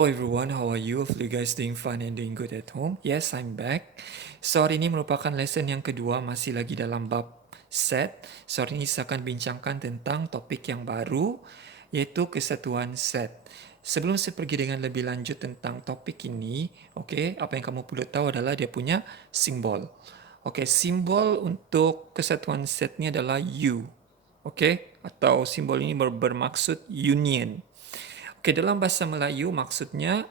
Hello everyone, how are you? Hopefully you guys doing fine and doing good at home. Yes, I'm back. So hari ini merupakan lesson yang kedua, masih lagi dalam bab set. So hari ini saya akan bincangkan tentang topik yang baru, yaitu kesatuan set. Sebelum saya pergi dengan lebih lanjut tentang topik ini, apa yang kamu perlu tahu adalah dia punya simbol. Simbol untuk kesatuan set ini adalah U. Atau simbol ini bermaksud union. Dalam bahasa Melayu maksudnya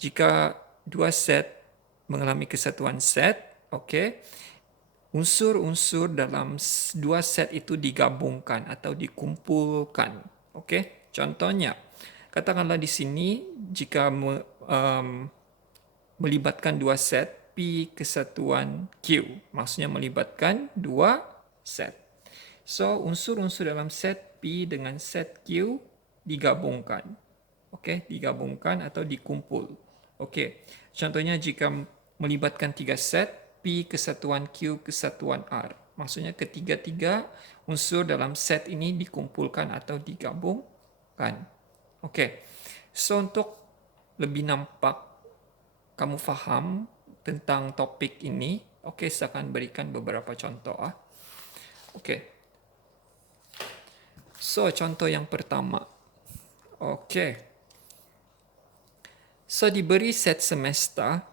jika dua set mengalami kesatuan set, unsur-unsur dalam dua set itu digabungkan atau dikumpulkan. Contohnya, katakanlah di sini jika melibatkan dua set P kesatuan Q, maksudnya melibatkan dua set. So, unsur-unsur dalam set P dengan set Q digabungkan. Digabungkan atau dikumpul. Contohnya jika melibatkan tiga set P kesatuan Q kesatuan R, maksudnya ketiga-tiga unsur dalam set ini dikumpulkan atau digabungkan. So untuk lebih nampak kamu faham tentang topik ini, saya akan berikan beberapa contoh. So contoh yang pertama. So diberi set semesta,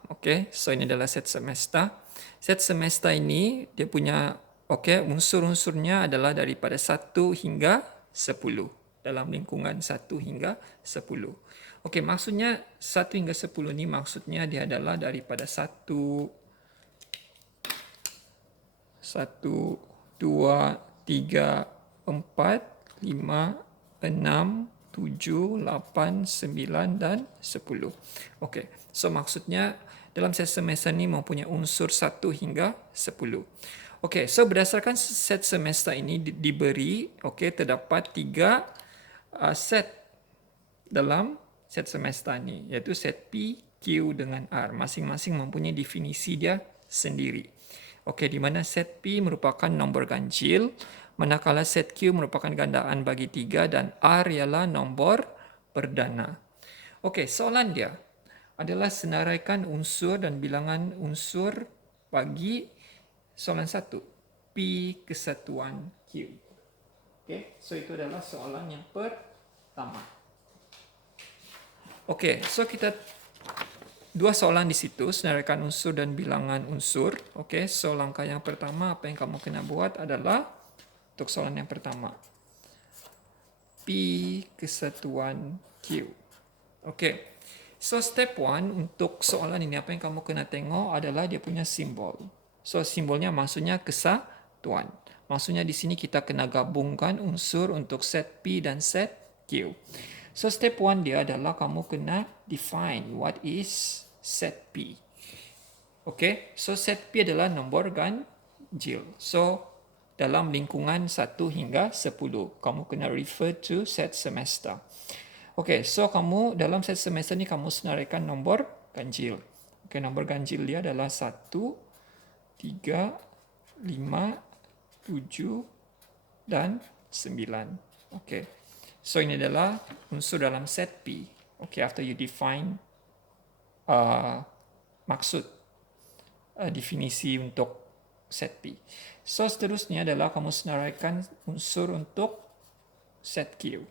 so ini adalah set semesta. Set semesta ini dia punya, unsur-unsurnya adalah daripada 1 hingga 10. Dalam lingkungan 1 hingga 10. Maksudnya 1 hingga 10 ini maksudnya dia adalah daripada 1, 2, 3, 4, 5, 6, 7, 8, 9, dan 10. So maksudnya dalam set semesta ini mempunyai unsur 1 hingga 10. So berdasarkan set semesta ini diberi, terdapat 3 set dalam set semesta ini, yaitu set P, Q dengan R. Masing-masing mempunyai definisi dia sendiri. Di mana set P merupakan nombor ganjil, manakala set Q merupakan gandaan bagi 3 dan R ialah nombor perdana. Soalan dia adalah senaraikan unsur dan bilangan unsur bagi soalan 1, P kesatuan Q. So itu adalah soalan yang pertama. So kita dua soalan di situ, senaraikan unsur dan bilangan unsur. So langkah yang pertama apa yang kamu kena buat adalah untuk soalan yang pertama, P kesatuan Q. So step 1 untuk soalan ini apa yang kamu kena tengok adalah dia punya simbol. So simbolnya maksudnya kesatuan. Maksudnya di sini kita kena gabungkan unsur untuk set P dan set Q. So step 1 dia adalah kamu kena define what is set P. So set P adalah nombor ganjil. So dalam lingkungan 1 hingga 10. Kamu kena refer to set semester. So kamu dalam set semester ni kamu senaraikan nombor ganjil. Nombor ganjil dia adalah 1, 3, 5, 7, dan 9. So ini adalah unsur dalam set P. After you define maksud definisi untuk set P. So seterusnya adalah kamu senaraikan unsur untuk set Q.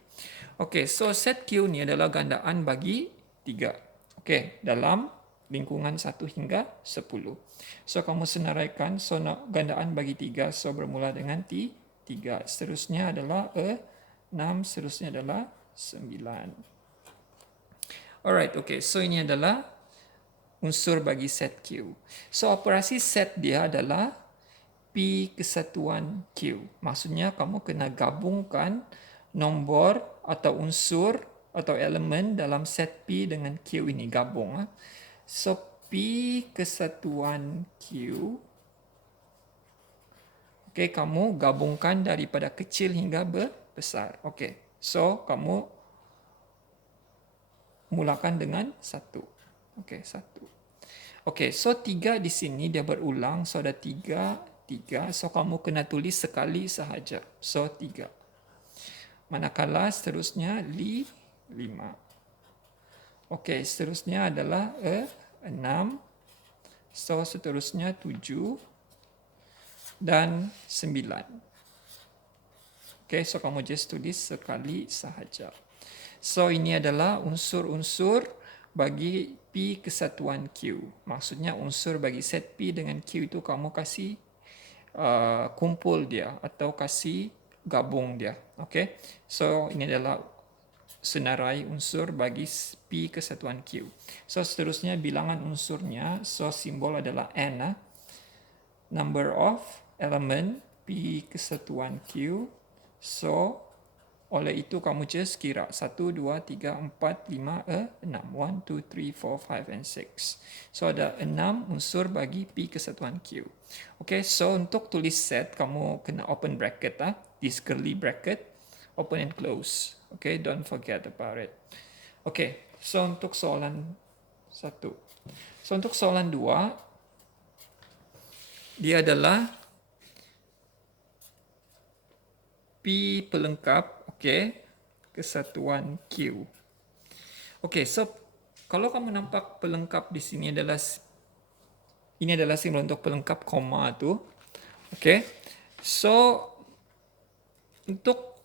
So set Q ni adalah gandaan bagi 3. Dalam lingkungan 1 hingga 10. So kamu senaraikan gandaan bagi 3, so bermula dengan 3. Seterusnya adalah 6, seterusnya adalah 9. Alright, so ini adalah unsur bagi set Q. So operasi set dia adalah P kesatuan Q. Maksudnya kamu kena gabungkan nombor atau unsur atau elemen dalam set P dengan Q ini, gabung. So P kesatuan Q, kamu gabungkan daripada kecil hingga besar. So kamu mulakan dengan 1. 1. So 3 di sini dia berulang, so ada 3, so kamu kena tulis sekali sahaja. So 3. Manakala seterusnya 5. Okey, seterusnya adalah 6. So, seterusnya 7 dan 9. Okey, so kamu just tulis sekali sahaja. So, ini adalah unsur-unsur bagi P kesatuan Q. Maksudnya unsur bagi set P dengan Q itu kamu kasih kumpul dia atau kasih gabung dia. Okey, so ini adalah senarai unsur bagi P kesatuan Q. So, seterusnya bilangan unsurnya. So, simbol adalah N. Number of element P kesatuan Q. So, oleh itu kamu just kira 1, 2, 3, 4, 5, 6. 1, 2, 3, 4, 5 and 6. So, ada 6 unsur bagi P kesatuan Q. Okay, so untuk tulis set, kamu kena open bracket. This curly bracket, open and close. Okay, don't forget about it. Okay, so untuk soalan 1. So, untuk soalan 2, dia adalah P pelengkap, okay, kesatuan Q. Okay, so kalau kamu nampak pelengkap di sini adalah, ini adalah simbol untuk pelengkap koma tu. Okay, so untuk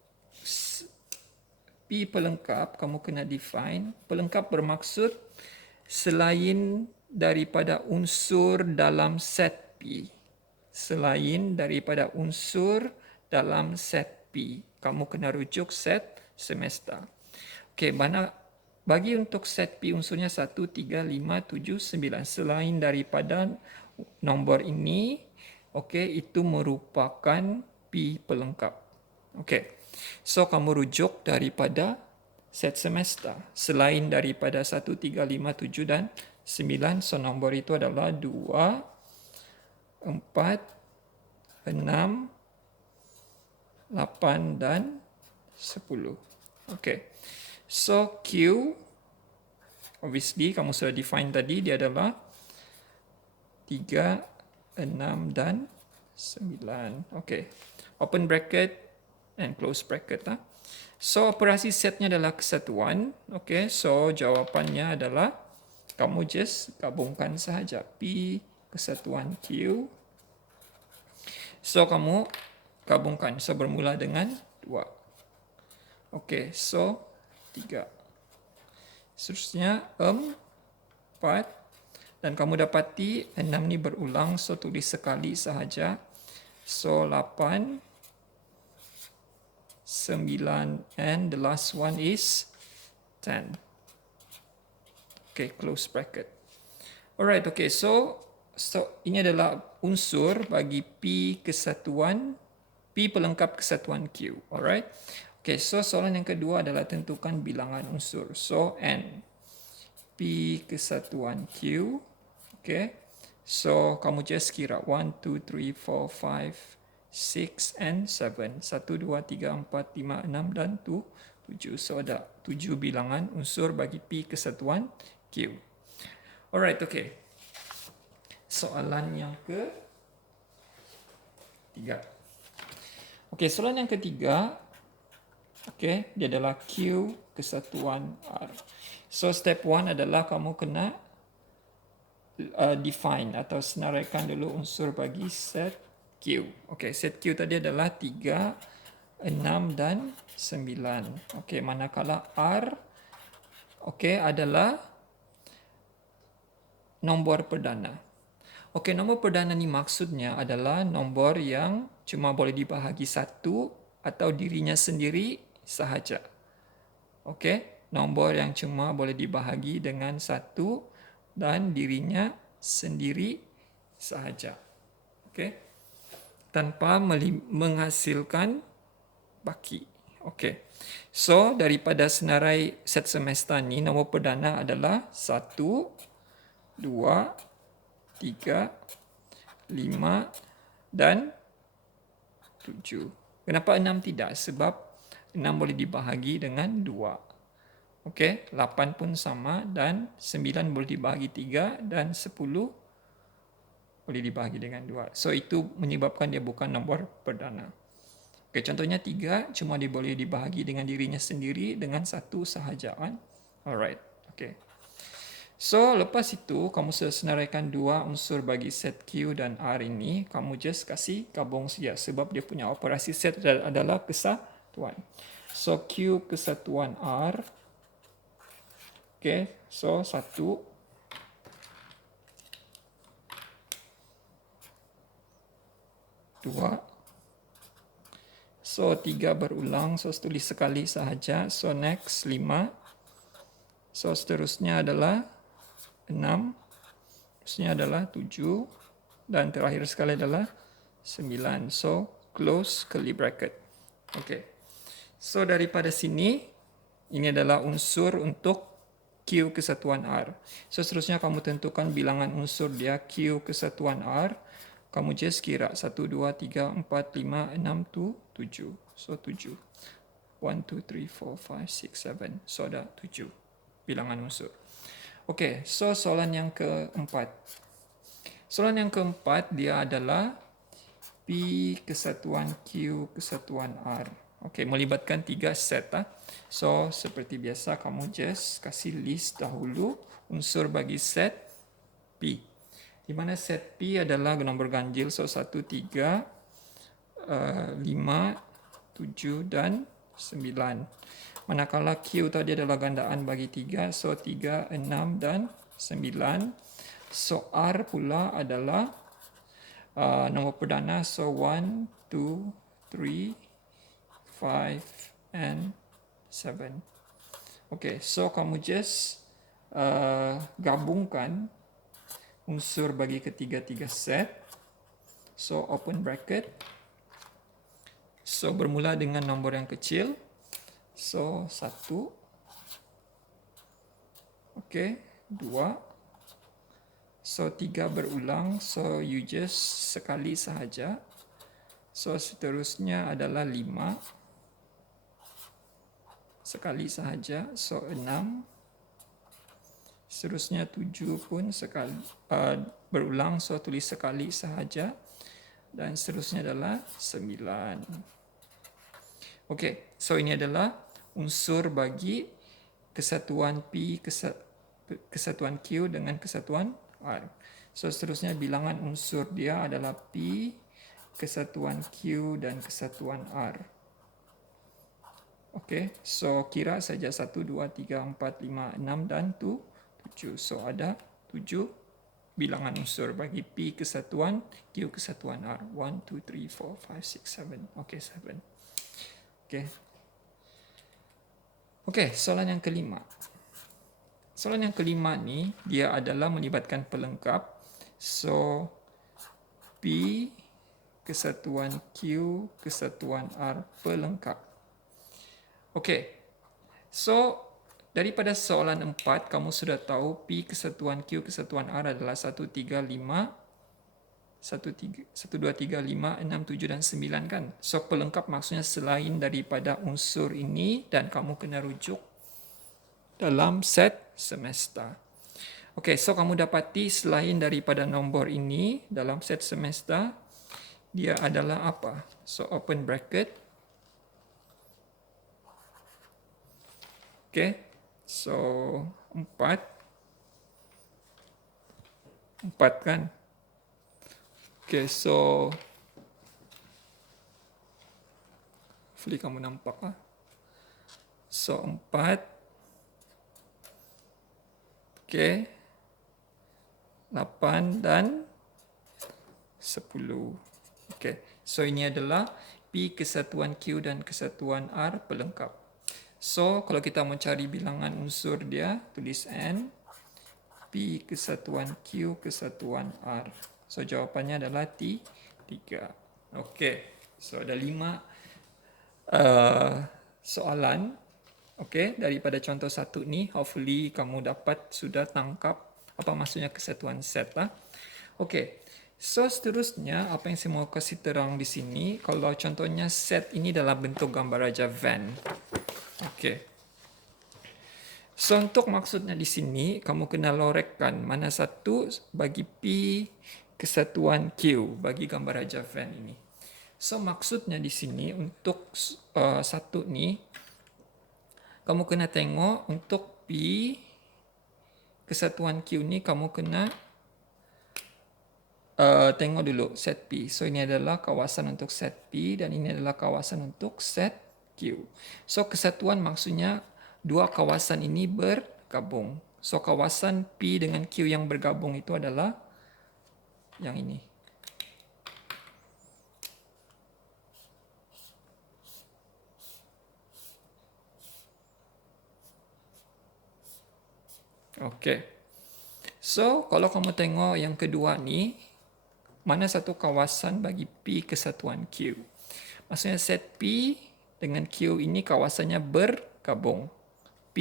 P pelengkap, kamu kena define. Pelengkap bermaksud selain daripada unsur dalam set P. Selain daripada unsur dalam set P. Kamu kena rujuk set semesta. Okey, bagi untuk set P unsurnya 1, 3, 5, 7, 9. Selain daripada nombor ini, okey, itu merupakan P pelengkap. Okey. So, kamu rujuk daripada set semesta. Selain daripada 1, 3, 5, 7 dan 9, so nombor itu adalah 2, 4, 6, 8 dan 10. Okay. So, Q, obviously kamu sudah define tadi, dia adalah 3, 6 dan 9. Okay. Open bracket and close bracket. So, operasi setnya adalah kesatuan. Okay, so jawapannya adalah kamu just gabungkan sahaja P kesatuan Q. So, kamu gabungkan. So, bermula dengan 2. Okay, so 3. Seterusnya 4. Dan kamu dapati 6 ni berulang. So, tulis sekali sahaja. So, 8, 9, and the last one is 10. Okay, close bracket. Alright, okay, so ini adalah unsur bagi P kesatuan, P pelengkap kesatuan Q. Alright. Okay, so soalan yang kedua adalah tentukan bilangan unsur. So, N. P kesatuan Q. Okay. So, kamu just kira 1, 2, 3, 4, 5, 6 and 7. 1, 2, 3, 4, 5, 6 dan 7. So, ada 7 bilangan unsur bagi P kesatuan Q. Alright, okay. Soalan yang ketiga. Okay, soalan yang ketiga. Okay, dia adalah Q kesatuan R. So, step 1 adalah kamu kena define atau senaraikan dulu unsur bagi set Q. Okey, set Q tadi adalah 3, 6 dan 9. Okey, manakala R adalah nombor perdana. Okey, nombor perdana ni maksudnya adalah nombor yang cuma boleh dibahagi 1 atau dirinya sendiri sahaja. Okey, nombor yang cuma boleh dibahagi dengan 1 dan dirinya sendiri sahaja. Okey. Tanpa menghasilkan baki. Okey. So, daripada senarai set semesta ni, nombor perdana adalah 1, 2, 3, 5 dan 7. Kenapa 6 tidak? Sebab 6 boleh dibahagi dengan 2. Okey, 8 pun sama dan 9 boleh dibahagi 3 dan 10 boleh dibahagi dengan 2. So, itu menyebabkan dia bukan nombor perdana. Okay, contohnya 3 cuma dia boleh dibahagi dengan dirinya sendiri dengan 1 sahaja. Alright. Okay. So, lepas itu, kamu sudah senaraikan dua unsur bagi set Q dan R ini, kamu just kasih gabung saja sebab dia punya operasi set adalah kesatuan. So, Q kesatuan R. Okay, so 1. Dua. So, 3 berulang. So, tulis sekali sahaja. So, next 5. So, seterusnya adalah 6. Seterusnya adalah 7. Dan terakhir sekali adalah 9. So, close curly bracket. Okay. So, daripada sini, ini adalah unsur untuk Q kesatuan R. So, seterusnya kamu tentukan bilangan unsur dia Q kesatuan R. Kamu just kira 1, 2, 3, 4, 5, 6, 7. So, 7. 1, 2, 3, 4, 5, 6, 7. So, ada 7 bilangan unsur. Okey, so soalan yang keempat. Soalan yang keempat, dia adalah P kesatuan Q kesatuan R. Okey, melibatkan 3 set. So, seperti biasa, kamu just kasih list dahulu unsur bagi set P. Di mana set P adalah nombor ganjil, so 1, 3, 5, 7 dan 9. Manakala Q tadi adalah gandaan bagi 3, so 3, 6 dan 9. So R pula adalah nombor perdana, so 1, 2, 3, 5 and 7. Okay, so kamu just gabungkan unsur bagi ketiga-tiga set. So, open bracket. So, bermula dengan nombor yang kecil. So, 1. Okay, 2. So, 3 berulang. So, you just sekali sahaja. So, seterusnya adalah 5. Sekali sahaja. So, 6. Seterusnya 7 pun sekali berulang, so tulis sekali sahaja. Dan seterusnya adalah 9. Okey, so ini adalah unsur bagi kesatuan P, kesatuan Q dengan kesatuan R. So seterusnya bilangan unsur dia adalah P, kesatuan Q dan kesatuan R. Okey, so kira saja 1, 2, 3, 4, 5, 6 dan 7. So ada 7 bilangan unsur bagi P kesatuan Q kesatuan R. 1, 2, 3, 4, 5, 6, 7. Okey, 7. Okey. Okey, soalan yang kelima. Soalan yang kelima ni dia adalah melibatkan pelengkap. So P kesatuan Q kesatuan R pelengkap. Okey. So daripada soalan 4, kamu sudah tahu P kesatuan Q kesatuan R adalah 1, 2, 3, 5, 6, 7 dan 9 kan. So pelengkap maksudnya selain daripada unsur ini dan kamu kena rujuk dalam set semesta. Okey, so kamu dapati selain daripada nombor ini dalam set semesta, dia adalah apa? So open bracket. Okey. So, 4 kan? Okay, so hopefully kamu nampak lah. So, 4. Okay. 8 dan 10. Okay. So, ini adalah P kesatuan Q dan kesatuan R pelengkap. So, kalau kita mau cari bilangan unsur dia, tulis N. P kesatuan Q kesatuan R. So, jawapannya adalah 3. Okey. So, ada 5 soalan. Okey, daripada contoh 1 ni, hopefully kamu dapat sudah tangkap apa maksudnya kesatuan set lah. Okey. So, seterusnya apa yang saya mau kasih terang di sini, kalau contohnya set ini dalam bentuk gambar raja Venn. Okey. So, untuk maksudnya di sini, kamu kena lorekkan mana satu bagi P kesatuan Q bagi gambar raja Venn ini. So, maksudnya di sini untuk satu ni, kamu kena tengok untuk P kesatuan Q ni kamu kena tengok dulu set P. So ini adalah kawasan untuk set P dan ini adalah kawasan untuk set Q. So kesatuan maksudnya dua kawasan ini bergabung. So kawasan P dengan Q yang bergabung itu adalah yang ini. Okey. So kalau kamu tengok yang kedua ni, mana satu kawasan bagi P kesatuan Q? Maksudnya set P dengan Q ini kawasannya bergabung. P,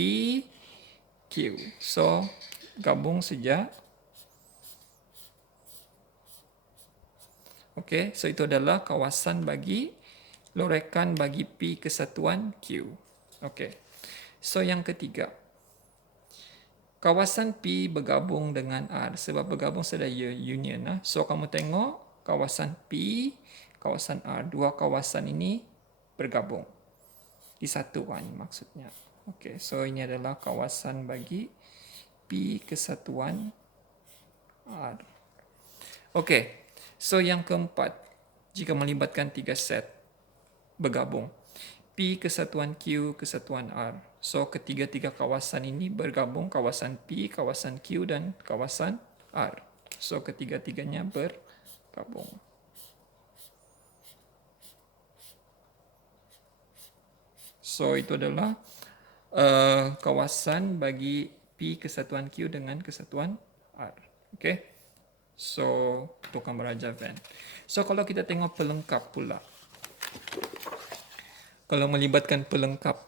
Q. So, gabung saja. Okey, so itu adalah kawasan bagi lorekan bagi P kesatuan Q. Okey. So, yang ketiga. Kawasan P bergabung dengan R. Sebab bergabung sudah union. So, kamu tengok kawasan P, kawasan R. Dua kawasan ini bergabung. Disatukan maksudnya. Okey, so ini adalah kawasan bagi P kesatuan R. Okey, so yang keempat, jika melibatkan tiga set bergabung. P kesatuan Q kesatuan R. So ketiga-tiga kawasan ini bergabung, kawasan P, kawasan Q dan kawasan R. So ketiga-tiganya bergabung. So itu adalah kawasan bagi P kesatuan Q dengan kesatuan R. Okay. So itu gambar ajar Venn. So kalau kita tengok pelengkap pula. Kalau melibatkan pelengkap.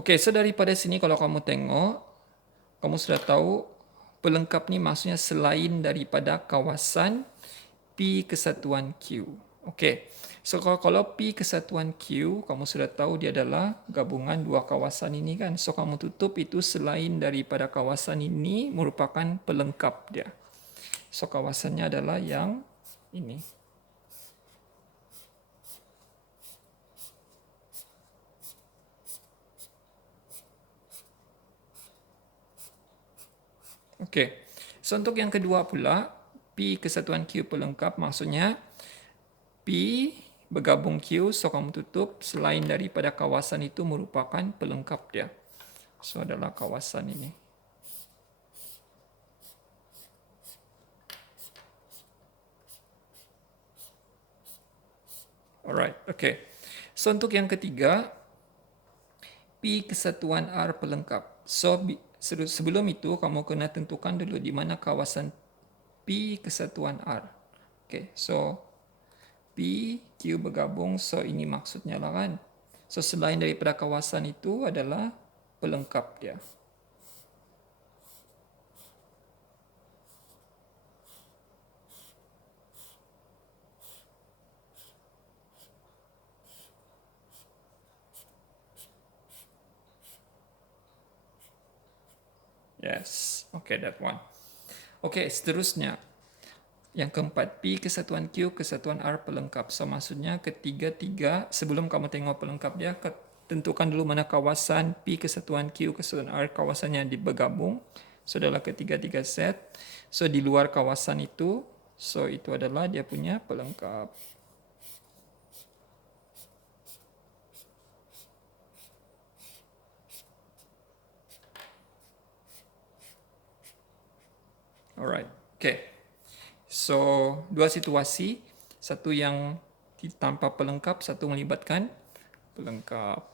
Okey, so daripada sini kalau kamu tengok, kamu sudah tahu pelengkap ni maksudnya selain daripada kawasan P kesatuan Q. Okey, so kalau P kesatuan Q, kamu sudah tahu dia adalah gabungan dua kawasan ini kan. So kamu tutup itu selain daripada kawasan ini merupakan pelengkap dia. So kawasannya adalah yang ini. Okey. So untuk yang kedua pula, P kesatuan Q pelengkap maksudnya P bergabung Q, so kamu tutup selain daripada kawasan itu merupakan pelengkap dia. So adalah kawasan ini. Alright, okay. So untuk yang ketiga, P kesatuan R pelengkap. So sebelum itu kamu kena tentukan dulu di mana kawasan P kesatuan R. Okay, so P, Q bergabung, so ini maksudnya lah kan. So selain daripada kawasan itu adalah pelengkap dia. Yes, okay, that one. Okay, seterusnya. Yang keempat, P kesatuan Q kesatuan R pelengkap. So maksudnya ketiga-tiga, sebelum kamu tengok pelengkap dia, tentukan dulu mana kawasan P kesatuan Q kesatuan R kawasannya bergabung. So adalah ketiga-tiga set. So di luar kawasan itu, so itu adalah dia punya pelengkap. Alright, okay. So dua situasi, satu yang tanpa pelengkap, satu melibatkan pelengkap.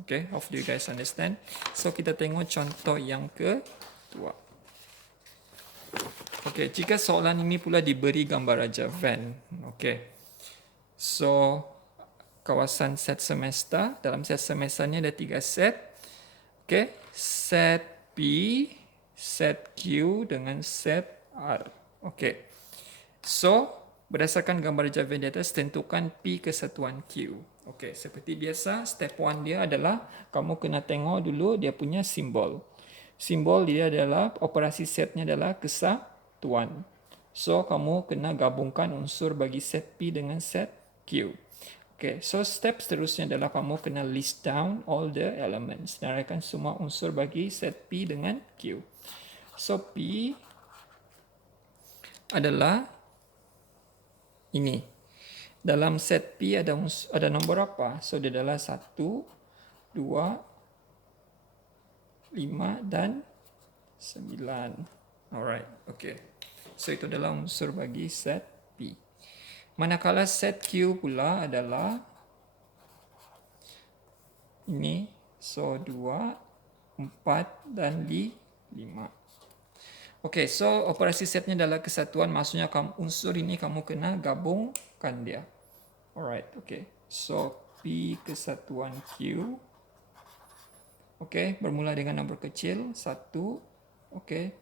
Okay, hopefully you guys understand. So kita tengok contoh yang kedua. Okay, jika soalan ini pula diberi gambar raja Venn. Okay, so kawasan set semesta, dalam set semesta ni ada tiga set. Okay, set P, set Q dengan set R. Okay, so berdasarkan gambar raja Venn di atas, tentukan P kesatuan Q. Okay, seperti biasa, step 1 dia adalah kamu kena tengok dulu dia punya simbol. Simbol dia adalah, operasi setnya adalah kesatuan. So, kamu kena gabungkan unsur bagi set P dengan set Q. Okay, so step seterusnya adalah kamu kena list down all the elements. Naraikan semua unsur bagi set P dengan Q. So P adalah ini. Dalam set P ada nombor apa? So dia adalah 1, 2, 5 dan 9. Alright, okay. So itu adalah unsur bagi set P. Manakala set Q pula adalah ini. So 2, 4 dan 5. Okay, so operasi setnya adalah kesatuan. Maksudnya unsur ini kamu kena gabungkan dia. Alright, okay. So P kesatuan Q. Okay, bermula dengan nombor kecil 1. Okay.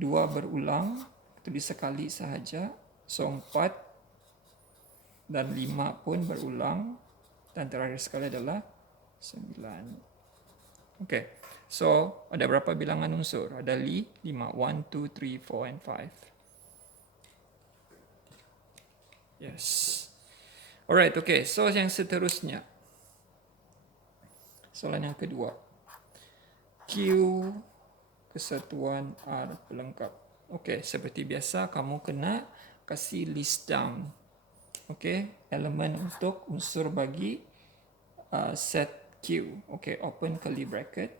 2 berulang, itu disekali sahaja. So 4 dan 5 pun berulang. Dan terakhir sekali adalah 9. Okay. So, ada berapa bilangan unsur? Ada 5. 1, 2, 3, 4, and 5. Yes. Alright, okay. So, yang seterusnya. Soalan yang kedua. Q kesatuan R pelengkap. Okay, seperti biasa, kamu kena kasih list down. Okay, elemen untuk unsur bagi set Q. Okay, open curly bracket.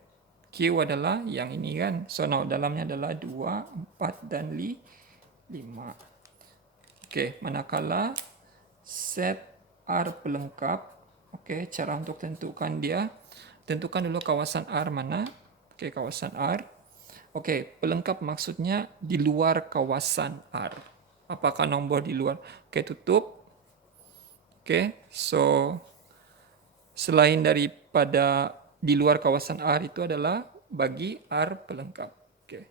Q adalah yang ini kan. So now dalamnya adalah 2, 4 dan 5. Okay, manakala set R pelengkap. Okay, cara untuk tentukan dia. Tentukan dulu kawasan R mana. Okay, kawasan R. Okay, pelengkap maksudnya di luar kawasan R. Apakah nombor di luar? Okay, tutup. Okay, so selain daripada di luar kawasan R itu adalah bagi R pelengkap. Okay.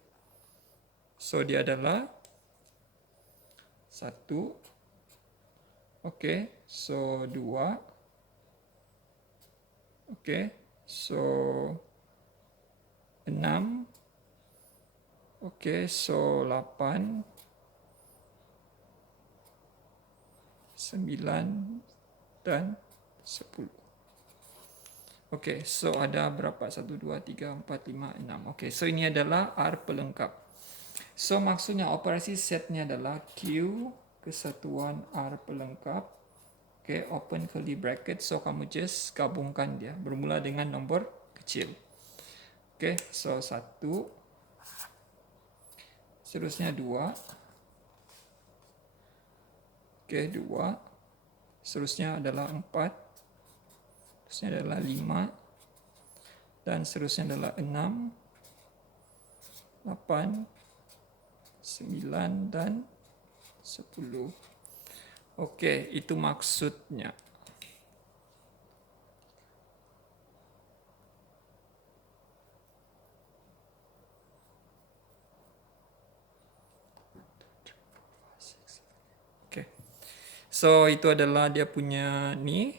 So dia adalah 1. Okay. So 2. Okay. So 6. Okay. So 8. 9 dan 10. Okay, so ada berapa? 1, 2, 3, 4, 5, 6. Okay, so ini adalah R pelengkap. So maksudnya operasi setnya adalah Q kesatuan R pelengkap. Okay, open curly bracket. So kamu just gabungkan dia. Bermula dengan nombor kecil. Okay, so 1. Seterusnya 2. Okay, 2. Seterusnya adalah 4. Seterusnya adalah 5. Dan seterusnya adalah 6. 8. 9 dan 10. Okey, itu maksudnya. Okey. So itu adalah dia punya ni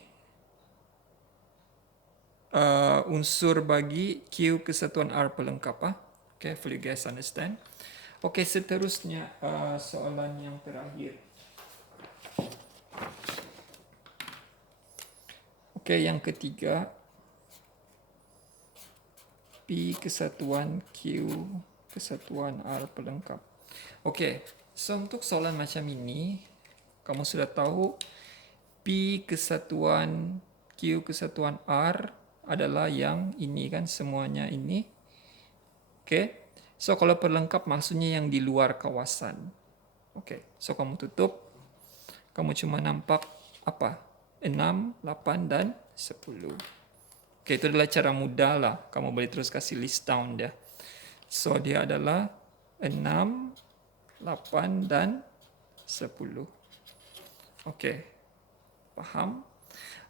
unsur bagi Q kesatuan R pelengkap. Okay, hopefully you guys understand. Okay, seterusnya soalan yang terakhir. Okay, yang ketiga. P kesatuan Q kesatuan R pelengkap. Okay, so untuk soalan macam ini, kamu sudah tahu P kesatuan Q kesatuan R adalah yang ini kan, semuanya ini. Okay, so kalau pelengkap maksudnya yang di luar kawasan. Okay, so kamu tutup, kamu cuma nampak apa? 6, 8 dan 10. Okay, itu adalah cara mudah lah. Kamu boleh terus kasih list down dia. So dia adalah 6, 8 dan 10. Okay, paham?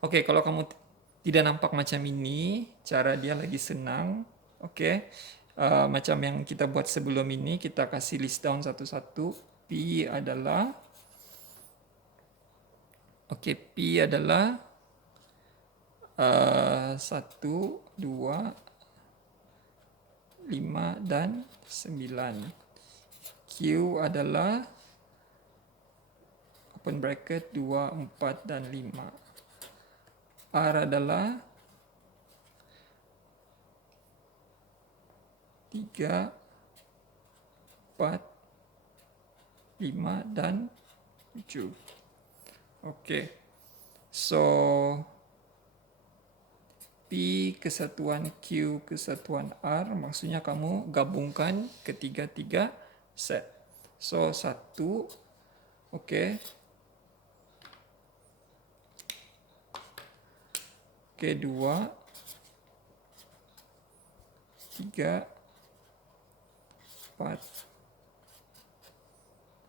Okay, kalau kamu tidak nampak macam ini, cara dia lagi senang. Okay, macam yang kita buat sebelum ini, kita kasih list down satu-satu. P adalah, okay, P adalah 1, 2, 5 dan 9. Q adalah open bracket 2, 4 dan 5. R adalah 3, 4, 5, dan 7. Oke. So, P kesatuan Q kesatuan R, maksudnya kamu gabungkan ketiga-tiga set. So, 1, oke. Oke, 2, 3, 4.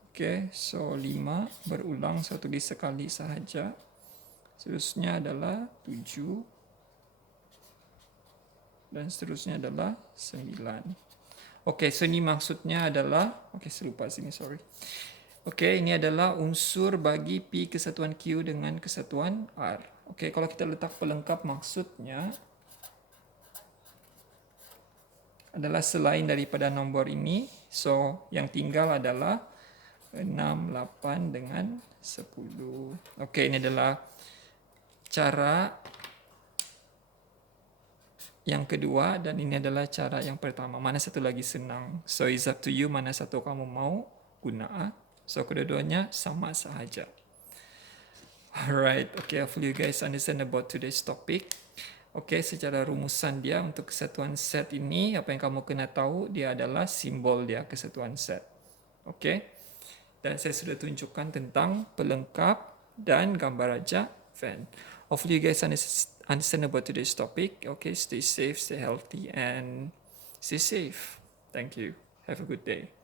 Oke, so 5 berulang satu kali sekali sahaja. Seterusnya adalah 7. Dan seterusnya adalah 9. Oke, so ini maksudnya adalah, saya lupa sini, sorry. Oke, ini adalah unsur bagi P kesatuan Q dengan kesatuan R. Oke, kalau kita letak pelengkap maksudnya adalah selain daripada nombor ini, so yang tinggal adalah 6, 8, dengan 10. Oke, ini adalah cara yang kedua dan ini adalah cara yang pertama. Mana satu lagi senang? So, it's up to you mana satu kamu mau guna. So, kedua-duanya sama sahaja. Alright, okay, hopefully you guys understand about today's topic. Okay, secara rumusan dia untuk kesatuan set ini, apa yang kamu kena tahu, dia adalah simbol dia kesatuan set. Okay, dan saya sudah tunjukkan tentang pelengkap dan gambar raja fan. Hopefully you guys understand about today's topic. Okay, stay safe, stay healthy, and stay safe. Thank you. Have a good day.